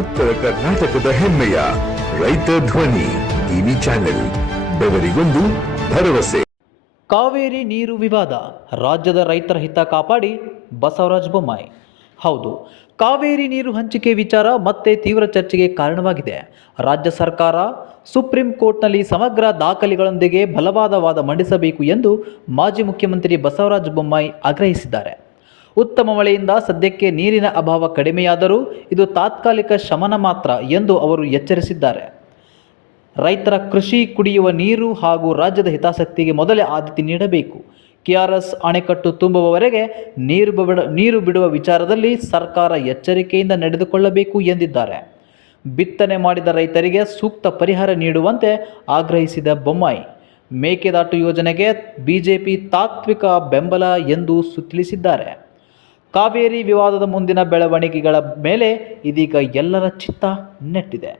ಉತ್ತರ ಕರ್ನಾಟಕದ ಹೆಮ್ಮೆಯ ರೈತ ಧ್ವನಿ ಟಿವಿ ಚಾನೆಲ್, ಬೆವರಿಗೊಂದು ಭರವಸೆ. ಕಾವೇರಿ ನೀರು ವಿವಾದ, ರಾಜ್ಯದ ರೈತರ ಹಿತ ಕಾಪಾಡಿ ಬಸವರಾಜ ಬೊಮ್ಮಾಯಿ. ಹೌದು, ಕಾವೇರಿ ನೀರು ಹಂಚಿಕೆ ವಿಚಾರ ಮತ್ತೆ ತೀವ್ರ ಚರ್ಚೆಗೆ ಕಾರಣವಾಗಿದೆ. ರಾಜ್ಯ ಸರ್ಕಾರ ಸುಪ್ರೀಂ ಕೋರ್ಟ್ನಲ್ಲಿ ಸಮಗ್ರ ದಾಖಲೆಗಳೊಂದಿಗೆ ಬಲವಾದ ವಾದ ಮಂಡಿಸಬೇಕು ಎಂದು ಮಾಜಿ ಮುಖ್ಯಮಂತ್ರಿ ಬಸವರಾಜ ಬೊಮ್ಮಾಯಿ ಆಗ್ರಹಿಸಿದ್ದಾರೆ. ಉತ್ತಮ ಮಳೆಯಿಂದ ಸದ್ಯಕ್ಕೆ ನೀರಿನ ಅಭಾವ ಕಡಿಮೆಯಾದರೂ ಇದು ತಾತ್ಕಾಲಿಕ ಶಮನ ಮಾತ್ರ ಎಂದು ಅವರು ಎಚ್ಚರಿಸಿದ್ದಾರೆ. ರೈತರ ಕೃಷಿ, ಕುಡಿಯುವ ನೀರು ಹಾಗೂ ರಾಜ್ಯದ ಹಿತಾಸಕ್ತಿಗೆ ಮೊದಲೇ ಆದ್ಯತೆ ನೀಡಬೇಕು. ಕೆಆರ್ಎಸ್ ಅಣೆಕಟ್ಟು ತುಂಬುವವರೆಗೆ ನೀರು ಬಿಡುವ ವಿಚಾರದಲ್ಲಿ ಸರ್ಕಾರ ಎಚ್ಚರಿಕೆಯಿಂದ ನಡೆದುಕೊಳ್ಳಬೇಕು ಎಂದಿದ್ದಾರೆ. ಬಿತ್ತನೆ ಮಾಡಿದ ರೈತರಿಗೆ ಸೂಕ್ತ ಪರಿಹಾರ ನೀಡುವಂತೆ ಆಗ್ರಹಿಸಿದ ಬೊಮ್ಮಾಯಿ, ಮೇಕೆದಾಟು ಯೋಜನೆಗೆ ಬಿಜೆಪಿ ತಾತ್ವಿಕ ಬೆಂಬಲ ಎಂದು ತಿಳಿಸಿದ್ದಾರೆ. ಕಾವೇರಿ ವಿವಾದದ ಮುಂದಿನ ಬೆಳವಣಿಗೆಗಳ ಮೇಲೆ ಇದೀಗ ಎಲ್ಲರ ಚಿತ್ತ ನೆಟ್ಟಿದೆ.